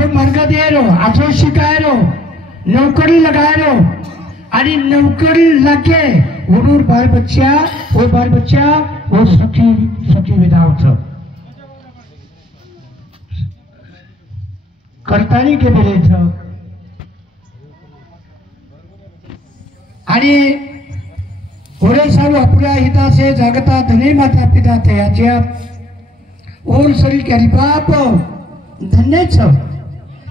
आछो मार्ग दिएरो आछो शिकायरो नौकरी लगाएरो आणि नौकरी लगे उरूर बाल बच्चा वो सुखी विदाव छ करतानी के बेले छ आणि ओरे सारू आपल्या हिताचे जागता धने माता पिता थयाच्या ओर सरी करी बाप धन्य छ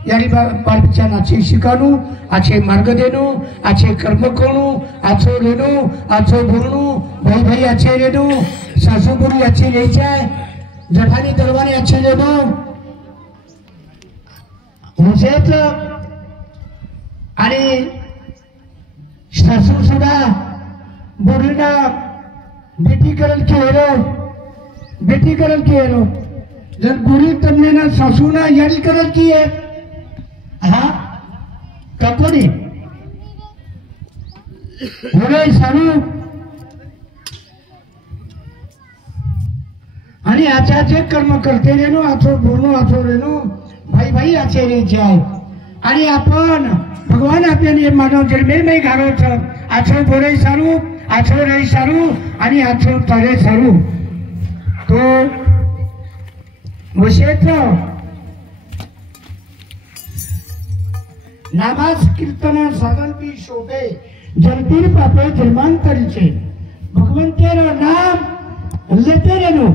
यारी बाल बच्चा नाचे शिकानु आछे मार्ग देनु आछे कर्म करू आछो लेनु आछो बोलनु भाई भाई आछे लेनु सासू बुरी आछे ले जाए जठानी दरबारी आछे लेनु मुझेच आणि सासू सुद्धा बोलीना बेटी करल की हेरो जर बुरी तमने ना सासू ना यारी करल की है हाँ कपड़ी बोले सारू आणि आचाचे कर्म करते रेनो आचो बोलनो आचो रेनो भाई भाई आचे रे जाय आणि आपण भगवान आपल्याने मानव जन्मे में घालो छ आचो बोले सारू आचो रे सारू आणि आचो तरे सारू तो वशेत्र नामास कीर्तन साधन की शोभे जलतीर पापे जन्मांतरीचे भगवंतेर नाम लेते रेनो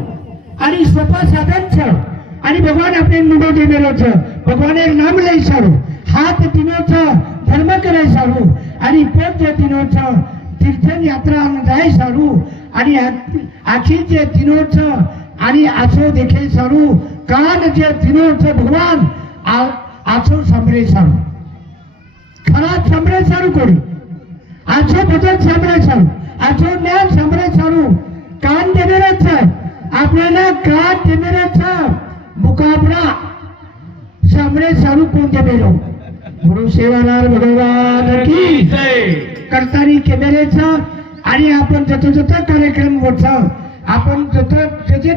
आणि स्वतः साधन छ आणि भगवान आपले मुंडो देमेलो छ भगवानेर नाम लई सारू हात दिनो छ धर्म करे सारू आणि पद जे दिनो छ तीर्थन यात्रा जाय सारू आणि आखी जे दिनो छ आणि आछो देखे सारू कान जे दिनो छ भगवान आछो सांभळे सारू खराब सांभळे सारू कोणी आछो भजन सांभळे सारू आछो ज्ञान सांभळे सारू कान देमेरे छ आपल्याला कान देमेरे छ मुकाबला सांभळे सारू कोण देमेलो गुरु सेवालाल भगवान की जय करतानी केमेरे छ आणि आपण जत कार्यक्रम होता आपण जत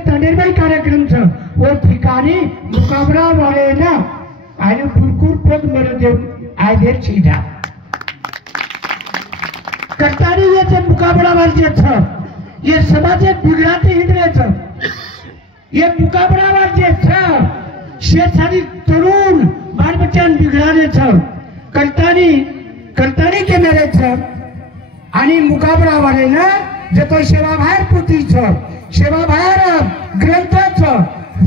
तनेरबाई कार्यक्रम छ वो ठिकाणी मुकाबला वाले ना आणि भरपूर पद मेरे देव आदेर सीधा करतानी ये जे मुकाबला वाले छ ये समाजे बिगड़ाते हिंदरे छ ये मुकाबला वाले छ शेतसारी तरुण बाल बच्चा बिगड़ाने छ करतानी के मेरे छ आणि मुकाबला वाले ना जतो सेवाभार पुती छ सेवाभार ग्रंथ छ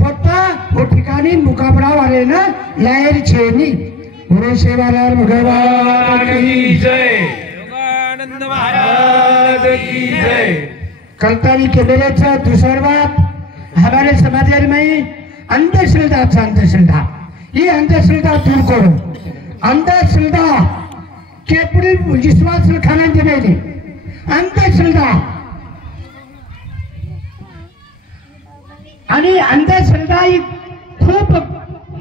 होता वो ठिकाणी मुकाबला वाले ना लायर छेनी गुरु सेवालाल भगवान की जय योगानंद महाराज की जय करतानी के मेरे छ दूसरी बात हमारे समाज में अंधश्रद्धा ये अंधश्रद्धा दूर करो अंधश्रद्धा केवळ विश्वास रखाना जमेली अंधश्रद्धा आणि अंधश्रद्धा ही खूप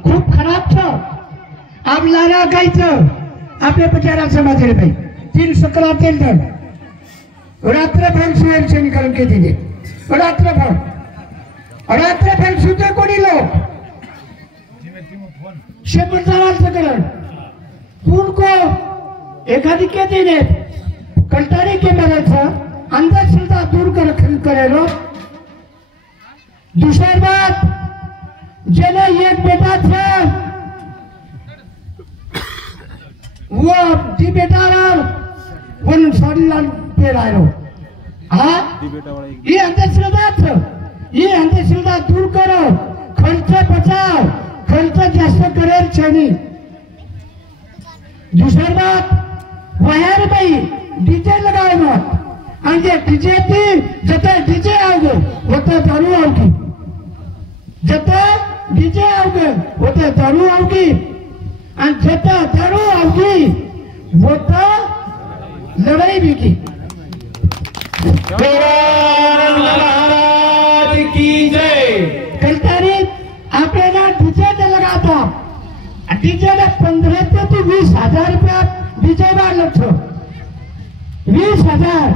खूप खराब छ आपल्याला कायचं आपल्या प्रचारा समाज में 3 सकला तेल रात्रभर सुरक्षा निकाल के दिले रात्रभर सुद्धा कोणी लोग शेपटावार सकरण पूर्ण को एखादी के देने कल्टारी के मेरे था अंधश्रद्धा दूर करेलो दूसरी बात जेने एक बेटा था वो दी बेटा वो शरीर पे आयो हाँ ये अंधश्रद्धा था ये अंधश्रद्धा दूर करो खर्च बचाओ खर्च जास्त करेल छेनी दूसरी बात वायर भाई डीजे लगाओ मत अंजे डीजे थी जते डीजे आओगे होते दारू आओगी जते डीजे आओगे होते दारू आओगी और जते दारू आओगी होते लड़ाई भी की महाराज की जय कलतारी आपल्याला डीजे ने लगाता डीजे ने 15 ते 20,000 रुपया डीजे वाले छो 20,000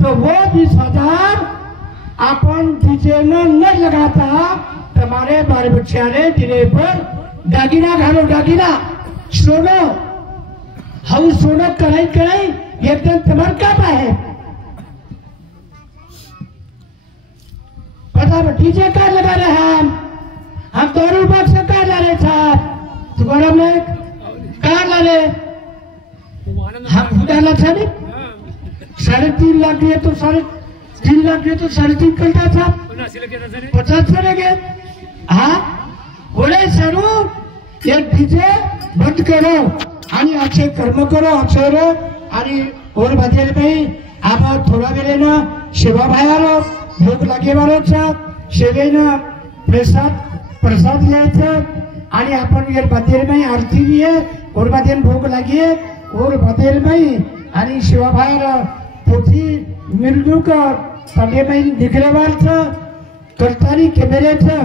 तो वो 20,000 अपन डीजे न लगाता तुम्हारे बाल बच्चे ने दिने पर दागिना घालो दागिना सोनं हाउ सोनं कढ़ाई कढ़ाई एकदम तमरकत है। पता डीजे कार लगा रहे हम 2 रुपये से कार ला रहे साहब तो गौरव में कार ला रहे हम डाला था नहीं 3.5 लाख दिए तो 3.5 लाख दिए तो 3.5 करता था 50 करेंगे। हाँ बोले सरू ये डीजे बंद करो आणि अच्छे कर्म करो अक्षर आणि और बदल में आप थोड़ा वेळे ना सेवा भायारो भोग लागेवारो सेवेनं प्रसाद लिहायचं आणि आपण ये बदल में आरती लिए और बदल भोग लागिए और बदल में आणि सेवा भायारो पोथी मिरवणूक पंडे में निघल्यावर करतानी कॅमेऱ्याचं